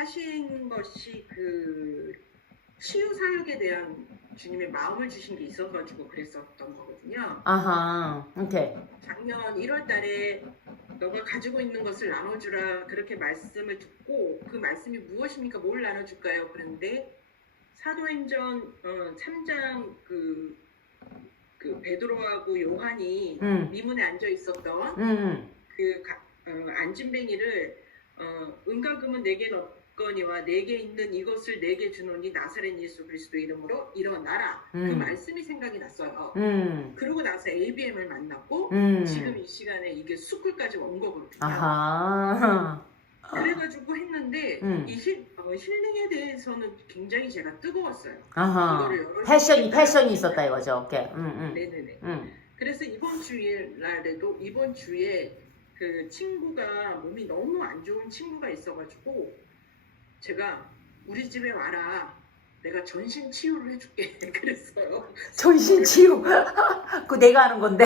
하신 것이 그 치유 사역에 대한 주님의 마음을 주신 게 있어가지고 그랬었던 거거든요. 아하, 오케이. 작년 1월 달에 너가 가지고 있는 것을 나눠주라 그렇게 말씀을 듣고 그 말씀이 무엇입니까? 뭘 나눠줄까요? 그런데 사도행전 어, 3장 그, 그 베드로하고 요한이 응, 미문에 앉아 있었던 응, 그 가- 어, 안진뱅이를 어, 은가금은 내게 없거니와 내게 있는 이것을 내게 주노니 나사렛 예수 그리스도 이름으로 일어나라 그 음. 말씀이 생각이 났어요. 응, 그러고 나서 ABM을 만났고 응. 지금 이 시간에 이게 스쿨까지 온 거거든요. 음. 아하. 그래가지고 했는데 음. 이 힐, 어, 힐링에 대해서는 굉장히 제가 뜨거웠어요. 아하. 이거를 패션이, 패션이 있었다 이거죠. 오케이. 응, 응, 네네네. 응. 그래서 이번 주일 날에도 이번 주에 그 친구가 몸이 너무 안 좋은 친구가 있어가지고 제가 우리 집에 와라. 내가 전신 치유를 해줄게. 그랬어요. 전신 치유. 그거 내가 하는 건데.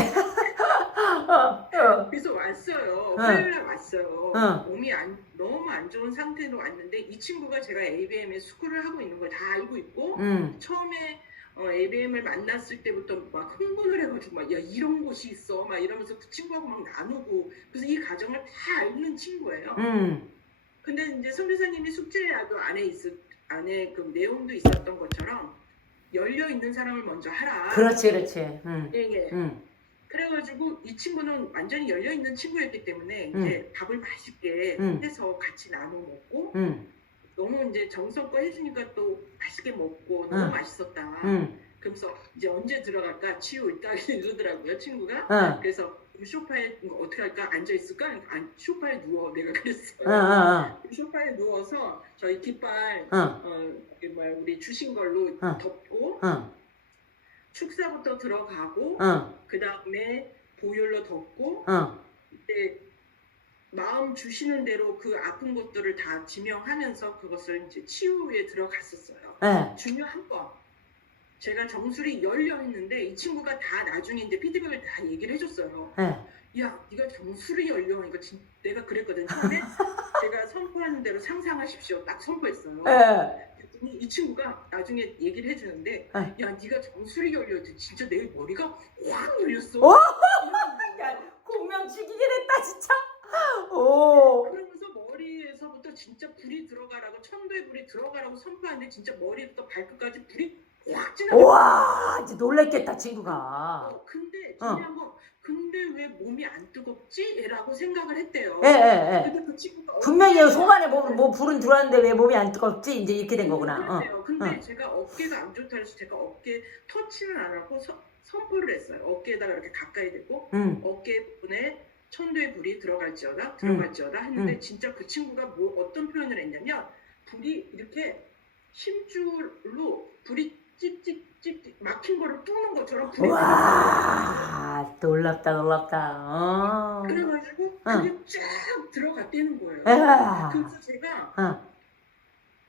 어, 어. 그래서 왔어요. 응. 화요일날 왔어요. 응. 몸이 안, 너무 안 좋은 상태로 왔는데 이 친구가 제가 ABM에 스쿨을 하고 있는 걸 다 알고 있고 응, 처음에 어, ABM을 만났을 때부터 막 흥분을 해가지고 막 야 이런 곳이 있어 막 이러면서 그 친구하고 막 나누고 그래서 이 과정을 다 아는 친구예요. 응, 근데 이제 선교사님이 숙제야도 안에 있 안에 그 내용도 있었던 것처럼 열려 있는 사람을 먼저 하라. 그렇지, 그렇지. 응, 예, 예. 응, 그래가지고 이 친구는 완전히 열려 있는 친구였기 때문에 응. 이제 밥을 맛있게 응. 해서 같이 나눠 먹고 응, 너무 이제 정성껏 해주니까 또 맛있게 먹고 너무 응. 맛있었다. 응, 그래서 이제 언제 들어갈까 치우 있다 이러더라고요 친구가. 응, 그래서 소파에 뭐 어떻게 할까 앉아 있을까? 안 소파에 누워 내가 그랬어요. 응, 응, 소파에 누워서 저희 깃발 응, 어, 그 뭐야, 우리 주신 걸로 응. 덮고 응, 축사부터 들어가고 응, 그 다음에 보혈로 덮고 응, 이제 마음 주시는 대로 그 아픈 것들을 다 지명하면서 그것을 이제 치유에 들어갔었어요. 응, 중요한 거. 제가 정수리 열려 했는데 이 친구가 다 나중에 이제 피드백을 다 얘기를 해줬어요. 응. 야, 네가 정수리 열려 하니까 진, 내가 그랬거든. 처음에 제가 선포하는 대로 상상하십시오. 딱 선포했어요. 응. 그랬더니 이 친구가 나중에 얘기를 해주는데 응. 야, 네가 정수리 열려 진짜 내 머리가 확 열렸어. 오! 야. 공명 죽이긴 했다, 진짜. 오. 그러면서 머리에서부터 진짜 불이 들어가라고 천도의 불이 들어가라고 선포하는데 진짜 머리부터 발끝까지 불이 지나. 우와, 이제 놀랬겠다, 친구가. 어, 근데 중요한 건 근데 왜 몸이 안 뜨겁지? 라고 생각을 했대요. 예, 예, 예. 근데 그 친구가 분명히 어깨가 속 안에 뭐, 뭐 불은 들어왔는데 왜 몸이 안 뜨겁지? 이제 이렇게 된 거구나. 그랬대요. 근데 어. 제가 어깨가 안 좋다 해서 제가 어깨 터치는 안 하고 서- 선포를 했어요. 어깨에다가 이렇게 가까이 대고 응, 어깨 부분에 천도의 불이 들어갈지어다 들어갈지어다 했는데 응. 진짜 그 친구가 뭐 어떤 표현을 했냐면 불이 이렇게 힘줄로 불이 찝찝찝찝 막힌 거를 뚫는 것처럼 우와, 놀랍다, 놀랍다. 어. 그래가지고 응. 그게 쫙 들어갔다는 거예요. 야. 그래서 제가 응,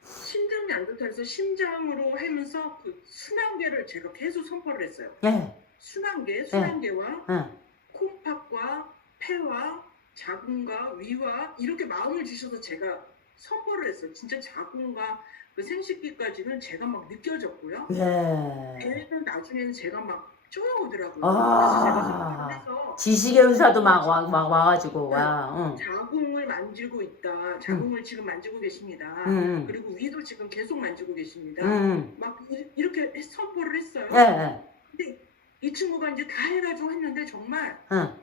심장이 안 좋다 해서 심장으로 하면서 그 순환계를 제가 계속 선포를 했어요. 예, 순환계, 순환계와 응, 콩팥과 폐와 자궁과 위와 이렇게 마음을 주셔서 제가 선포를 했어요. 진짜 자궁과 그 생식기까지는 제가 막 느껴졌고요. 예. 배는 나중에는 제가 막 쪼여오더라고요. 아. 그래서 제가 그래서 지식의 의사도 막, 와, 막 와가지고, 와, 응, 자궁을 만지고 있다. 자궁을 지금 만지고 계십니다. 응, 응, 그리고 위도 지금 계속 만지고 계십니다. 응, 막 이- 이렇게 선포를 했어요. 예, 예, 근데 이 친구가 이제 다 해가지고 했는데 정말 응.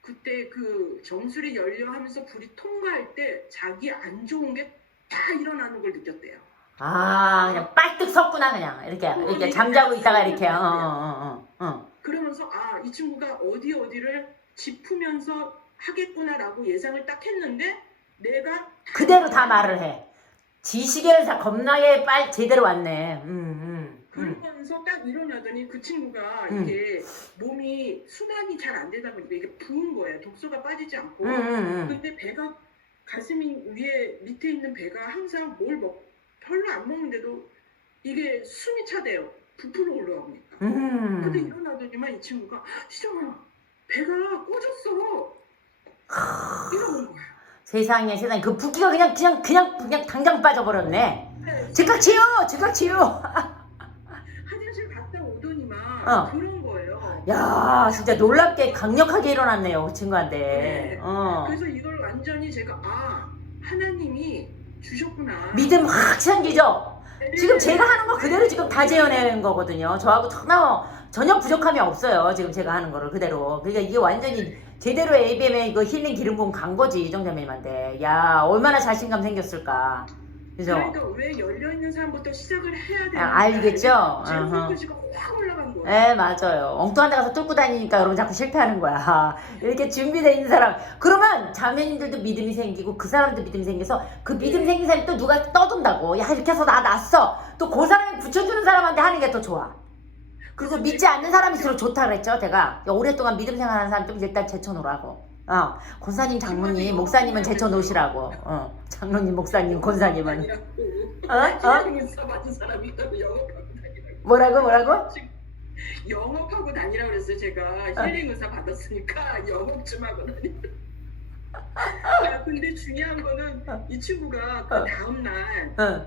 그때 그 정수리 열려 하면서 불이 통과할 때 자기 안 좋은 게 다 일어나는 걸 느꼈대요. 아, 그냥 빨뜩 섰구나, 그냥. 이렇게, 이렇게 잠자고 있다가 이렇게, 어, 어, 어, 어, 어. 그러면서 아, 이 친구가 어디 어디를 짚으면서 하겠구나라고 예상을 딱 했는데 내가 그대로 다 말을 해. 지식의 의사 겁나게 빨, 제대로 왔네. 음, 음, 음. 그러면서 딱 일어나더니 그 친구가 음. 이게 몸이 순환이 잘 안 되다 보니까 이게 부은 거예요. 독소가 빠지지 않고. 음, 음, 음. 근데 배가 가슴이 위에 밑에 있는 배가 항상 뭘 먹, 별로 안 먹는데도 이게 숨이 차대요. 부풀어. 근데 음. 일어나더니만 이 친구가 시정아 배가 꺼졌어 이러는 거야. 세상에 세상에 그 붓기가 그냥 그냥 그냥 그냥 당장 빠져버렸네. 즉각 치유, 즉각 치유. 화장실 갔다 오더니만 어. 그런 거예요. 야, 진짜 놀랍게 강력하게 일어났네요, 그 친구한테. 네. 어. 그래서 이걸 완전히 제가 아 하나님이 주셨구나. 믿음 확 생기죠? 지금 제가 하는 거 그대로 지금 다 재현해낸 거거든요. 저하고 전혀, 전혀 부족함이 없어요. 지금 제가 하는 거를 그대로. 그러니까 이게 완전히 제대로 ABM의 이거 힐링 기름 부음 간 거지, 이정자매님한테. 야, 얼마나 자신감 생겼을까. 그죠? 그러니까 왜 열려 있는 사람부터 시작을 해야 되는 아, 알겠죠? 제 어허. 손끝이가 확 올라간 거예요. 네, 맞아요. 엉뚱한 데 가서 뚫고 다니니까 여러분 자꾸 실패하는 거야. 이렇게 준비되어 있는 사람. 그러면 자매님들도 믿음이 생기고 그 사람도 믿음이 생겨서 그 믿음 생긴 사람이 또 누가 떠든다고. 야, 이렇게 해서 나 났어. 또 그 사람이 붙여주는 사람한테 하는 게 더 좋아. 그리고 믿지 않는 사람일수록 좋다 그랬죠, 제가. 야, 오랫동안 믿음 생활하는 사람 좀 일단 제쳐놓으라고. 어, 권사님, 장로님, 목사님은 제쳐놓으시라고. 어, 장로님, 목사님, 권사님은. 어? 어? 뭐라고, 뭐라고? 영업하고 다니라고 그랬어요. 제가 어. 힐링 의사 받았으니까 영업 좀 하고 다니. 야, 근데 중요한 거는 이 친구가 그 어. 다음 날 어,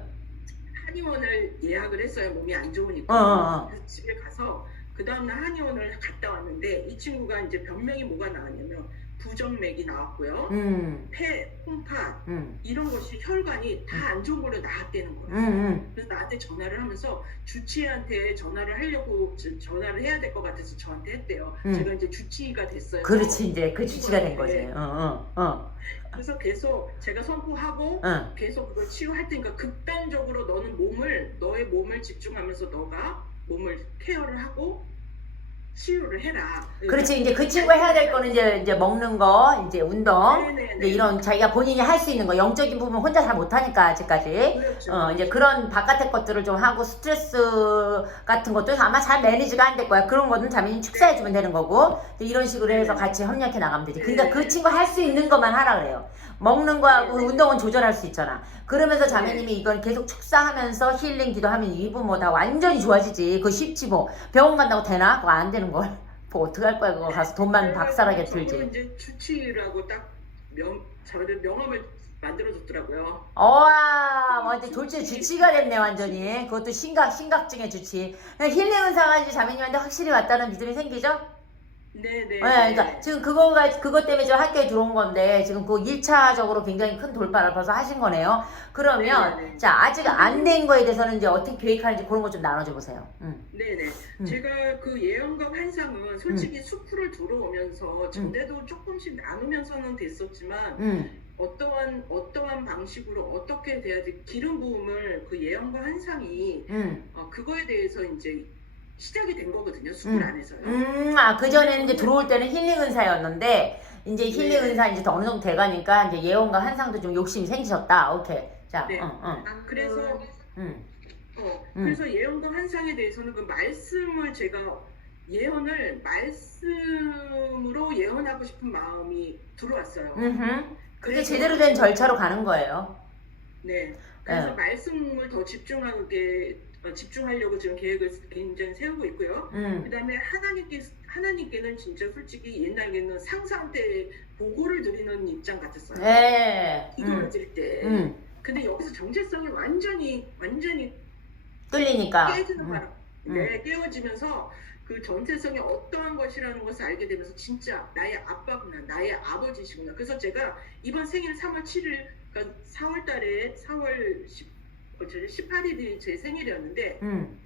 한의원을 예약을 했어요. 몸이 안 좋으니까. 어, 어, 어. 그래서 집에 가서 그 다음 날 한의원을 갔다 왔는데 이 친구가 이제 병명이 뭐가 나왔냐면 부정맥이 나왔고요. 음, 폐, 콩팥 음, 이런 것이 혈관이 다 안 좋은 걸로 나왔다는 거예요. 음, 음. 그래서 나한테 전화를 하면서 주치의한테 전화를 하려고 저- 전화를 해야 될 것 같아서 저한테 했대요. 음. 제가 이제 주치의가 됐어요. 그렇지, 이제 그 주치가 된 거지. 네. 어, 어, 어, 그래서 계속 제가 선포하고 어. 계속 그걸 치유할 테니까 극단적으로 너는 몸을 너의 몸을 집중하면서 너가 몸을 케어를 하고 치유를 해라. 그렇지, 이제 그 친구가 해야 될 거는 이제, 이제 먹는 거, 이제 운동, 네네네. 이제 이런 자기가 본인이 할 수 있는 거, 영적인 부분 혼자 잘 못하니까, 아직까지. 그렇죠. 어, 이제 그런 바깥의 것들을 좀 하고, 스트레스 같은 것도 아마 잘 매니지가 안 될 거야. 그런 거는 자매님 축사해주면 되는 거고, 이제 이런 식으로 해서 같이 협력해 나가면 되지. 그러니까 그 친구 할 수 있는 것만 하라 그래요. 먹는 거하고 네. 운동은 조절할 수 있잖아. 그러면서 자매님이 이걸 계속 축사하면서 힐링 기도하면 이분 뭐다 완전히 좋아지지. 그거 쉽지 뭐. 병원 간다고 되나? 그거 안 되는 걸. 뭐 어떡할 거야, 그거 가서 돈만 박살나게 저를 들지. 이제 주치의라고 딱 명, 저를 명함을 만들어줬더라고요. 어와, 완전 졸지 주치가 됐네, 완전히. 그것도 심각, 심각증의 주치. 그냥 힐링 은사가 이제 자매님한테 확실히 왔다는 믿음이 생기죠? 네네. 네, 그러니까 지금 그거가 그것 때문에 저 학교에 들어온 건데 지금 그 1차적으로 굉장히 큰 돌파를 벌써 하신 거네요. 그러면 네, 네, 네. 자 아직 안 된 거에 대해서는 이제 어떻게 계획하는지 그런 거좀 나눠줘 보세요. 음. 네네. 음. 제가 그 예언과 환상은 솔직히 숲을 들어오면서 전에도 조금씩 나누면서는 됐었지만 음. 어떠한 어떠한 방식으로 어떻게 돼야지 기름 부음을 그 예언과 환상이 음. 어, 그거에 대해서 이제 시작이 된 거거든요. 숲을 음. 안에서요. 음, 아, 그전에는 이제 들어올 때는 힐링 은사였는데, 이제 힐링 네. 은사 이제 더 어느 정도 돼가니까, 이제 예언과 환상도 좀 욕심이 생기셨다. 오케이. 자, 네. 어, 어, 그래서 음, 어, 음. 그래서 예언과 환상에 대해서는 그 말씀을 제가 예언을 말씀으로 예언하고 싶은 마음이 들어왔어요. 음흠. 그게 제대로 된 절차로 가는 거예요. 네. 그래서 네. 말씀을 더 집중하게 어, 집중하려고 지금 계획을 굉장히 세우고 있고요. 음, 그다음에 하나님께 하나님께는 진짜 솔직히 옛날에는 상상 때 보고를 드리는 입장 같았어요. 네. 기도를 음, 드릴 때. 음. 근데 여기서 정체성이 완전히 완전히 뚫리니까. 깨지는 음. 바람, 네, 깨어지면서 그 전체성이 어떠한 것이라는 것을 알게 되면서 진짜 나의 아빠구나, 나의 아버지시구나. 그래서 제가 이번 생일 3월 7일, 그러니까 4월 달에 4월 10, 어, 18일이 제 생일이었는데 음.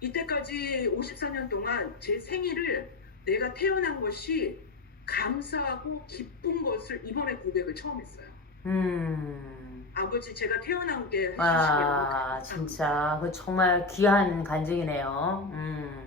이때까지 54년 동안 제 생일을 내가 태어난 것이 감사하고 기쁜 것을 이번에 고백을 처음 했어요. 음. 아버지 제가 태어난 게 와, 감사합니다. 진짜 그 정말 귀한 간증이네요. 음.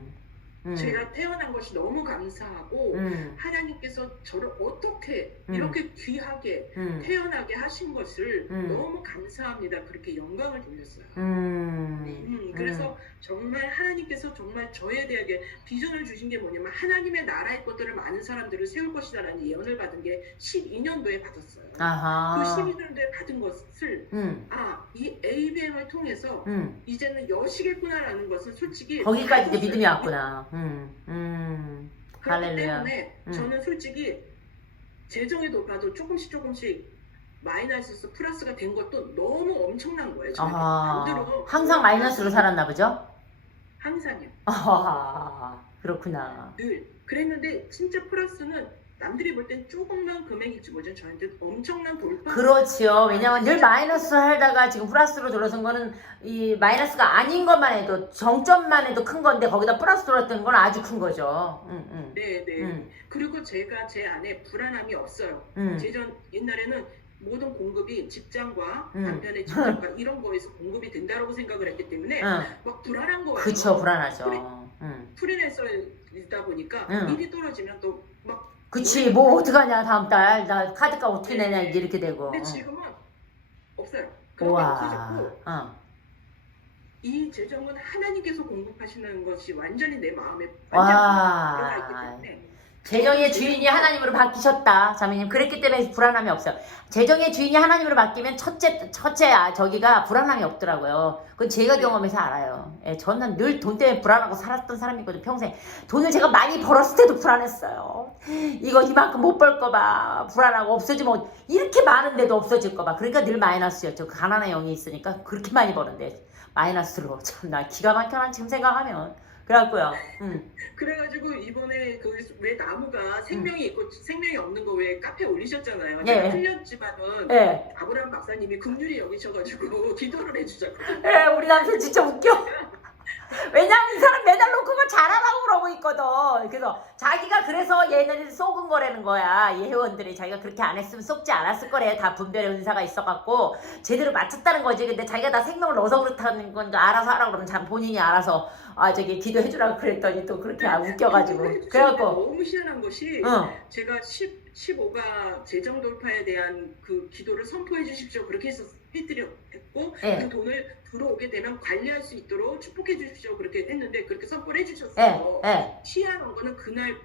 음. 제가 태어난 것이 너무 감사하고 음. 하나님께서 저를 어떻게 음. 이렇게 귀하게 음. 태어나게 하신 것을 음. 너무 감사합니다. 그렇게 영광을 돌렸어요. 음. 음, 그래서 정말 하나님께서 정말 저에 대하게 비전을 주신 게 뭐냐면 하나님의 나라의 것들을 많은 사람들을 세울 것이다라는 예언을 받은 게 12년도에 받았어요. 아하. 그 12년도에 받은 것을 음. 아, 이 ABM을 통해서 음. 이제는 여시겠구나라는 것은 솔직히 거기까지 이제 믿음이 있어요. 왔구나. 음. 음. 그렇기 할렐루야. 때문에 음. 저는 솔직히 재정의 돌파도 조금씩 조금씩 마이너스에서 플러스가 된 것도 너무 엄청난 거예요. 저는 아, 남들은 항상 마이너스로 살았나 보죠? 항상요. 아, 그렇구나. 늘 그랬는데 진짜 플러스는 남들이 볼 땐 조금만 금액일지 모르죠. 저한테 엄청난 돌파. 그렇지요. 왜냐면 늘 마이너스 하다가 지금 플러스로 들어선 거는 이 마이너스가 아닌 것만 해도 정점만 해도 큰 건데 거기다 플러스 들어왔던 건 아주 큰 거죠. 응, 응. 네, 네. 응, 그리고 제가 제 안에 불안함이 없어요. 응. 제전 옛날에는 모든 공급이 직장과 음. 남편의 직장과 이런 거에서 공급이 된다라고 생각을 했기 때문에 응. 막 불안한 거예요. 그쵸, 불안하죠. 응. 프리랜서이다 보니까 음. 일이 떨어지면 또막 그치, 뭐 어떡하냐, 다음 달. 나 카드값 어떻게 내냐, 이렇게 되고. 근데 응. 지금은 없어요. 그런 게 없어졌고 우와. 어. 이 재정은 하나님께서 공급하시는 것이 완전히 내 마음에 들어가 있기 와. 때문에 재정의 주인이 하나님으로 바뀌셨다, 자매님. 그랬기 때문에 불안함이 없어요. 재정의 주인이 하나님으로 바뀌면 첫째, 첫째, 아, 저기가 불안함이 없더라고요. 그건 제가 네. 경험해서 알아요. 예, 저는 늘 돈 때문에 불안하고 살았던 사람이거든요, 평생. 돈을 제가 많이 벌었을 때도 불안했어요. 이거 이만큼 못 벌까봐 불안하고 없어지면 이렇게 많은데도 없어질까봐. 그러니까 늘 마이너스였죠. 그 가난한 영이 있으니까 그렇게 많이 버는데 마이너스로. 참, 나 기가 막혀 난 지금 생각하면. 그래갖고요. 음. 그래가지고 이번에 그 왜 나무가 생명이 있고 생명이 없는 거 왜 카페 올리셨잖아요. 예. 제가 틀렸지만은 예. 아브라함 박사님이 긍휼히 여기셔가지고 기도를 해주자고. 예, 우리 남편 진짜 웃겨. 왜냐면 이 사람 매달 놓고 그거 잘하라고 그러고 있거든. 그래서 자기가 그래서 얘네들 속은 거라는 거야. 이 회원들이 자기가 그렇게 안 했으면 속지 않았을 거래. 다 분별의 은사가 있어갖고 제대로 맞췄다는 거지. 근데 자기가 다 생명을 넣어서 그렇다는 건 알아서 하라고 그러면 참 본인이 알아서 아 저기 기도해주라고 그랬더니 또 그렇게 아, 웃겨가지고. 그래갖고 너무 희한한 것이 응. 제가 10, 15가 재정 돌파에 대한 그 기도를 선포해 주십시오. 그렇게 해서 해드렸고 예. 그 돈을 들어오게 되면 관리할 수 있도록 축복해 주십시오. 그렇게 했는데 그렇게 선포를 예, 해주셨어요. 예. 희한한 거는 그날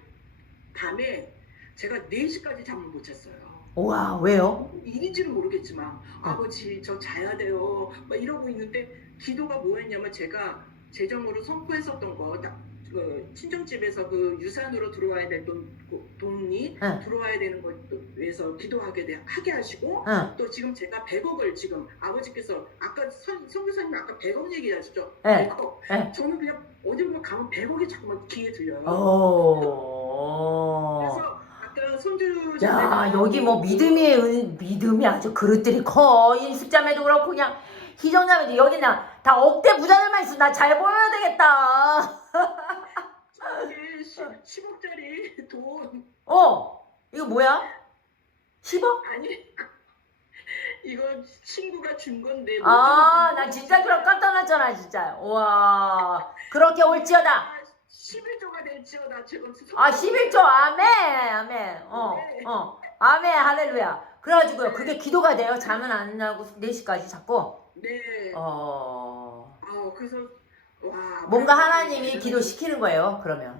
밤에 제가 4시까지 잠을 못 잤어요. 우와, 왜요? 일인지는 모르겠지만 어. 아버지 저 자야 돼요 막 이러고 있는데 기도가 뭐였냐면 제가 재정으로 선포했었던 거 딱, 그 친정집에서 그 유산으로 들어와야 될 돈, 그 돈이 응. 들어와야 되는 것에 위해서 기도하게 돼, 하게 하시고 응, 또 지금 제가 100억을 지금 아버지께서 아까 선, 선교사님 아까 100억 얘기하셨죠? 예. 100억. 예. 저는 그냥 어디 보면 가면 100억이 자꾸만 귀에 들려요. 오. 그래서 아까 손주 야 여기 뭐 믿음이 은- 믿음이 아주 그릇들이 커 인숙자매도 그렇고 그냥 희정자매도 여기 나다 억대 부자들만 있어 나 잘 보여야 되겠다 10, 10억짜리 돈. 어 이거 뭐야? 10억? 아니 이거 친구가 준 건데 아나 진짜 그럼 깜짝 놀랐잖아 진짜. 와. 그렇게 올지어다. 11조가 될지어다 지금 아 11조. 아멘 아멘. 어 어. 아멘 할렐루야. 그래가지고요 그게 기도가 돼요? 잠은 안 자고 4시까지 자꾸? 네. 어. 아 그래서 와 뭔가 하나님이 기도시키는 거예요, 그러면.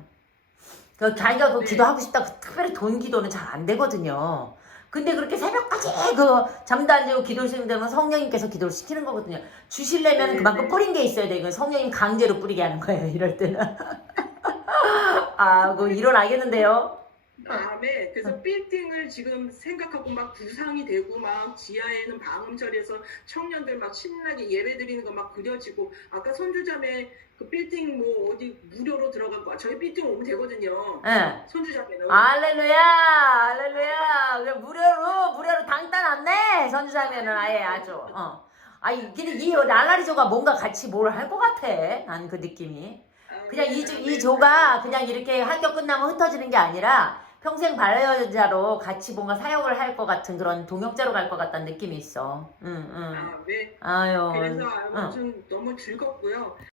그 자기가 그 네. 기도하고 싶다, 그 특별히 돈 기도는 잘 안 되거든요. 근데 그렇게 새벽까지 그 잠도 안 자고 기도를 데는 성령님께서 기도를 시키는 거거든요. 주시려면 네, 그만큼 네. 뿌린 게 있어야 돼. 이건 성령님 강제로 뿌리게 하는 거예요, 이럴 때는. 아, 그 일어나겠는데요? 다음에 그래서 빌딩을 지금 생각하고 막 구상이 되고 막 지하에는 방음절에서 청년들 막 신나게 예배 드리는 거 막 그려지고 아까 선주자매 그 빌딩 뭐 어디 무료로 들어간 거 저희 빌딩 오면 되거든요 예. 선주자매는 할렐루야, 할렐루야. 그래, 무료로, 무료로 당단 안네 선주자면은 아예 아주, 어. 아이, 근데 이 랄라리조가 뭔가 같이 뭘 할 것 같아. 난 그 느낌이. 아, 그냥 이, 네, 조- 네, 이 조가 그냥 이렇게 학교 끝나면 흩어지는 게 아니라 평생 반려자로 같이 뭔가 사역을 할 것 같은 그런 동역자로 갈 것 같다는 느낌이 있어. 응, 응. 아, 네. 아유. 그래서 응. 아무튼 너무 즐겁고요.